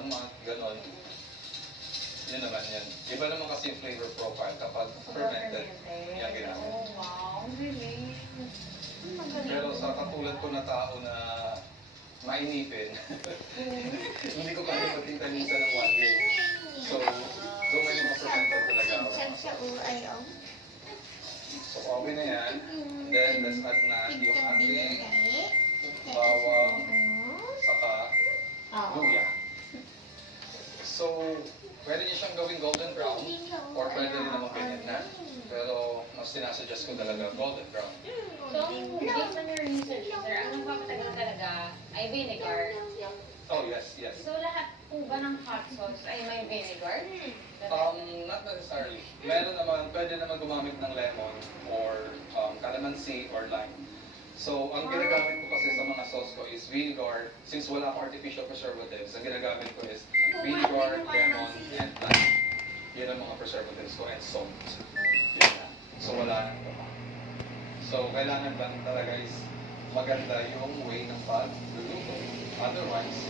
1 month, gano'n. Yun naman yan. Iba naman kasi yung flavor profile kapag fermented. Yan ginamit. Oh, wow. Ang galing. Pero sa katulad ko na tao na mainipin, hindi ko kaya magtinta-minsan ng 1 year. So, doon may mga fermented talaga ako. So, okay na yan. Then, let's add na yung ating bawang, saka luya. So, pwede niyo siyang gawing golden brown or pwede rin naman ganyan na. Pero, mas sinasuggest ko talaga golden brown. So, based on your research, sir, ang nagpapatagal talaga ay vinegar. Oh, yes, yes. So, lahat po ba ng hot sauce ay may vinegar? Not necessarily. Meron naman, pwede naman gumamit ng lemon or calamansi or lime. So, ang ginagamit ko kasi sa mga sauce ko is vinegar. Since wala akong artificial preservatives, ang ginagamit ko is vinegar, lemon, and lime. Yun ang mga preservatives ko and salt. Yan na. So, wala nang iba. So, kailangan lang talaga is maganda yung way ng pagluluto. Otherwise,